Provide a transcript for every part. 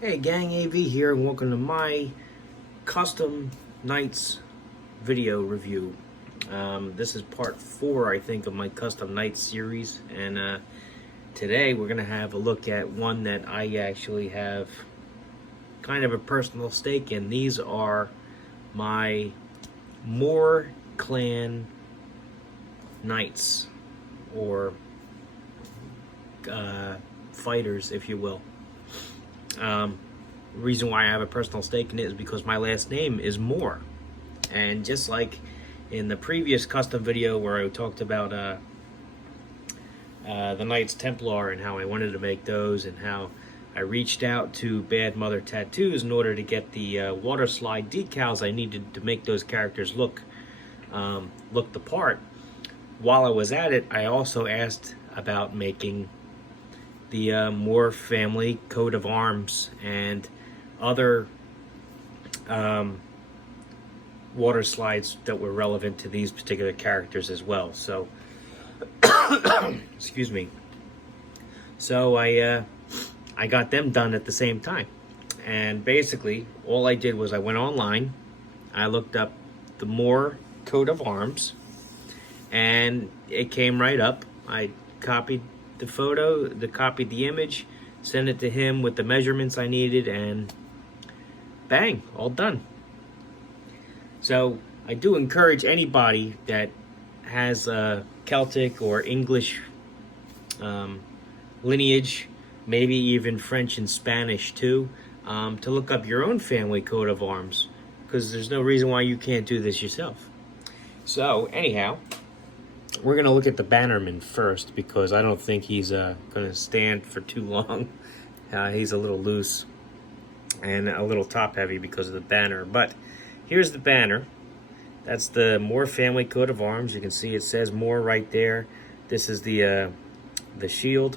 Hey gang, AV here, and welcome to my custom knights video review. This is part 4, I think, of my custom knights series, and today we're gonna have a look at one that I actually have kind of a personal stake in. These are my Moor clan knights, or fighters, if you will. Reason why I have a personal stake in it is because my last name is Moore, and just like in the previous custom video where I talked about the Knights Templar and how I wanted to make those, and how I reached out to Bad Mother Tattoos in order to get the water slide decals I needed to make those characters look the part. While I was at it, I also asked about making the Moore family coat of arms and other water slides that were relevant to these particular characters as well. So, excuse me. So I got them done at the same time, and basically all I did was I went online, I looked up the Moore coat of arms, and it came right up. I copied the photo, copied the image, sent it to him with the measurements I needed, and bang, all done. So I do encourage anybody that has a Celtic or English lineage, maybe even French and Spanish too, to look up your own family coat of arms, because there's no reason why you can't do this yourself. So anyhow, we're going to look at the Bannerman first, because I don't think he's going to stand for too long. He's a little loose and a little top heavy because of the banner. But here's the banner. That's the Moore family coat of arms. You can see it says Moore right there. This is the shield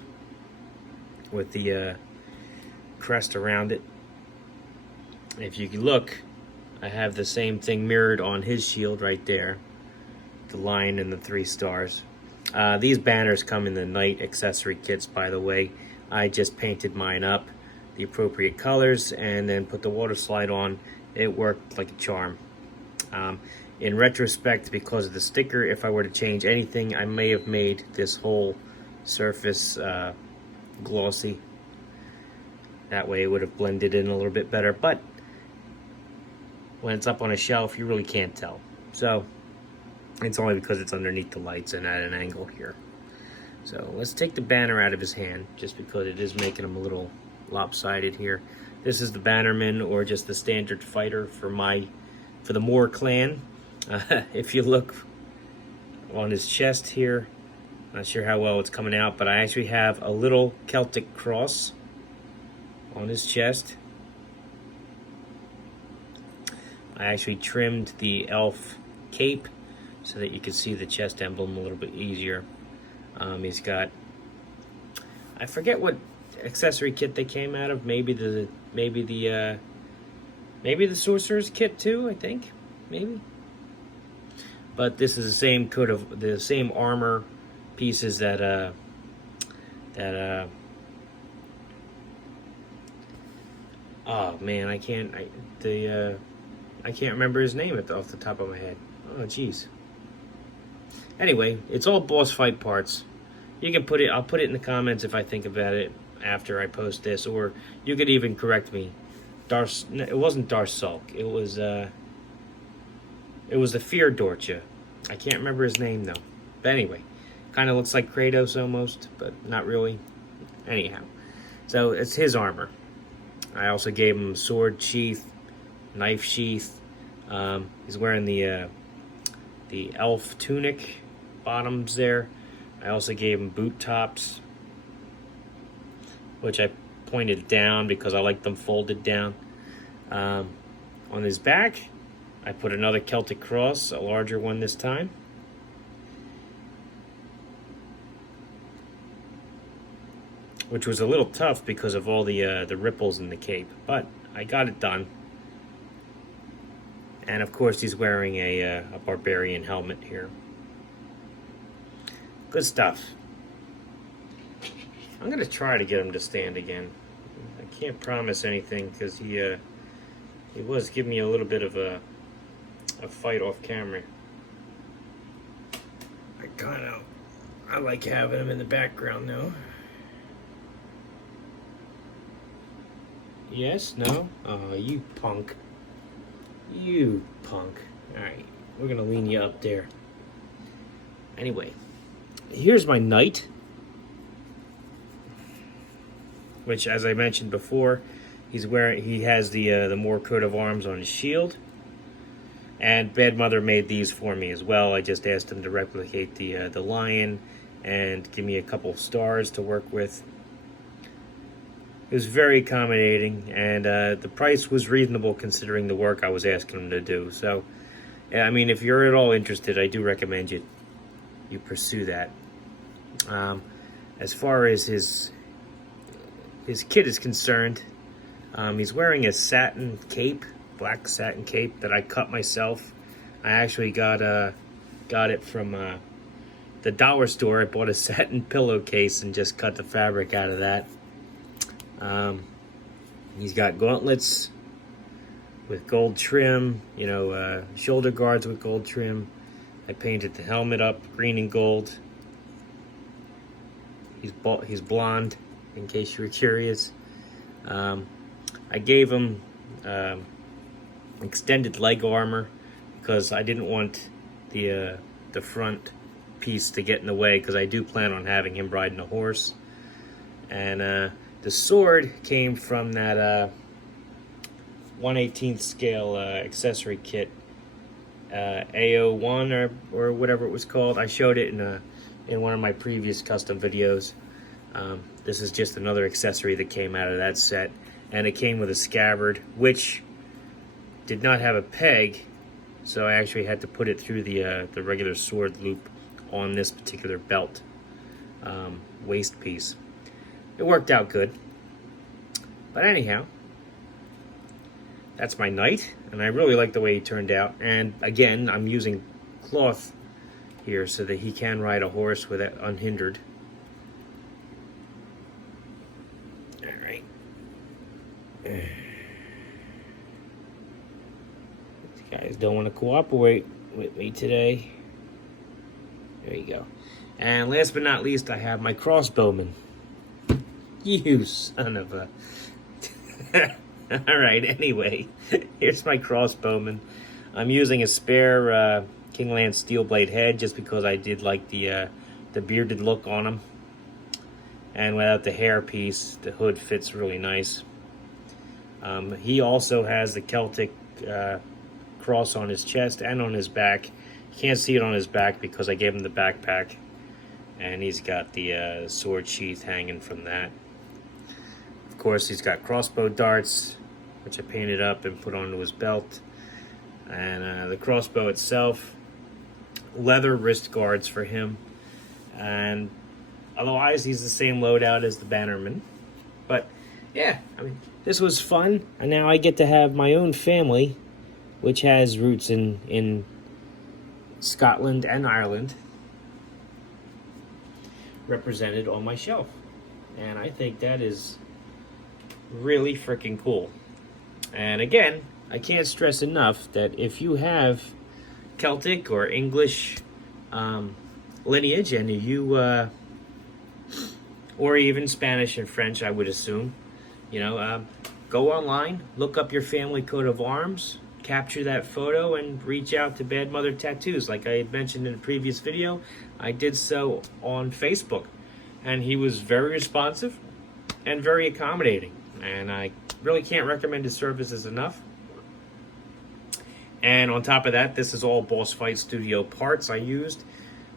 with the crest around it. If you can look, I have the same thing mirrored on his shield right there. The lion and the 3 stars. These banners come in the knight accessory kits, by the way. I just painted mine up the appropriate colors and then put the water slide on. It worked like a charm. In retrospect, because of the sticker, if I were to change anything, I may have made this whole surface glossy. That way it would have blended in a little bit better, but when it's up on a shelf, you really can't tell. So it's only because it's underneath the lights and at an angle here. So let's take the banner out of his hand, just because it is making him a little lopsided here. This is the Bannerman, or just the standard fighter for the Moore clan. If you look on his chest here, not sure how well it's coming out, but I actually have a little Celtic cross on his chest. I actually trimmed the elf cape so that you can see the chest emblem a little bit easier. He's got, I forget what accessory kit they came out of. Maybe the sorcerer's kit too, I think, maybe. But this is the same coat of the same armor pieces that oh man, I can't remember his name off the top of my head. Oh jeez. Anyway, it's all boss fight parts. You can put it, I'll put it in the comments if I think about it after I post this, or you could even correct me. It wasn't Dar Sulk. It was the Fear Dorcha. I can't remember his name though. But anyway, kind of looks like Kratos almost, but not really. Anyhow, so it's his armor. I also gave him sword sheath, knife sheath. He's wearing the elf tunic bottoms there. I also gave him boot tops, which I pointed down because I like them folded down. On his back, I put another Celtic cross, a larger one this time. Which was a little tough because of all the ripples in the cape, but I got it done. And of course he's wearing a barbarian helmet here. Good stuff. I'm going to try to get him to stand again. I can't promise anything because he was giving me a little bit of a fight off camera. I like having him in the background though. Yes? No? Oh, you punk. You punk. Alright, we're gonna lean you up there. Anyway, here's my knight. Which, as I mentioned before, he has the more coat of arms on his shield. And Bad Mother made these for me as well. I just asked him to replicate the lion and give me a couple stars to work with. It was very accommodating, and the price was reasonable considering the work I was asking him to do. So, yeah, I mean, if you're at all interested, I do recommend you pursue that. As far as his kit is concerned, he's wearing a satin cape, black satin cape that I cut myself. I actually got it from the dollar store. I bought a satin pillowcase and just cut the fabric out of that. He's got gauntlets with gold trim, shoulder guards with gold trim. I painted the helmet up green and gold. He's blonde, in case you were curious. I gave him extended leg armor because I didn't want the front piece to get in the way, because I do plan on having him riding a horse. And the sword came from that 1/18 scale accessory kit, AO1 or whatever it was called. I showed it in one of my previous custom videos. This is just another accessory that came out of that set, and it came with a scabbard, which did not have a peg, so I actually had to put it through the regular sword loop on this particular belt waist piece. It worked out good. But anyhow, that's my knight, and I really like the way he turned out. And again, I'm using cloth here so that he can ride a horse with it unhindered. All right. These guys don't want to cooperate with me today. There you go. And last but not least, I have my crossbowman. You son of a... Alright, anyway, here's my crossbowman. I'm using a spare Kingland Steelblade head just because I did like the bearded look on him. And without the hair piece, the hood fits really nice. He also has the Celtic cross on his chest and on his back. You can't see it on his back because I gave him the backpack. And he's got the sword sheath hanging from that. Of course, he's got crossbow darts, which I painted up and put onto his belt. And the crossbow itself, leather wrist guards for him. And otherwise, he's the same loadout as the Bannerman. But, yeah, I mean, this was fun. And now I get to have my own family, which has roots in Scotland and Ireland, represented on my shelf. And I think that is really freaking cool. And again, I can't stress enough that if you have Celtic or English lineage, and you or even Spanish and French, I would assume, go online, look up your family coat of arms, capture that photo, and reach out to Bad Mother Tattoos. Like I had mentioned in a previous video, I did so on Facebook, and he was very responsive and very accommodating, and I really can't recommend his services enough. And on top of that, this is all Boss Fight Studio parts I used,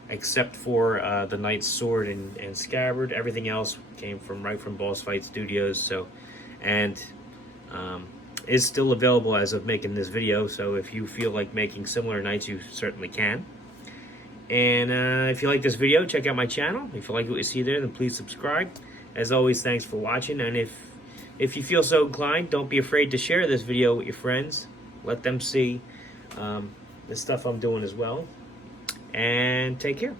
except for the knight's sword and scabbard. Everything else came right from Boss Fight Studios. So, and is still available as of making this video. So if you feel like making similar knights, you certainly can. And if you like this video, check out my channel. If you like what you see there, then please subscribe. As always, thanks for watching. And if you feel so inclined, don't be afraid to share this video with your friends. Let them see the stuff I'm doing as well. And take care.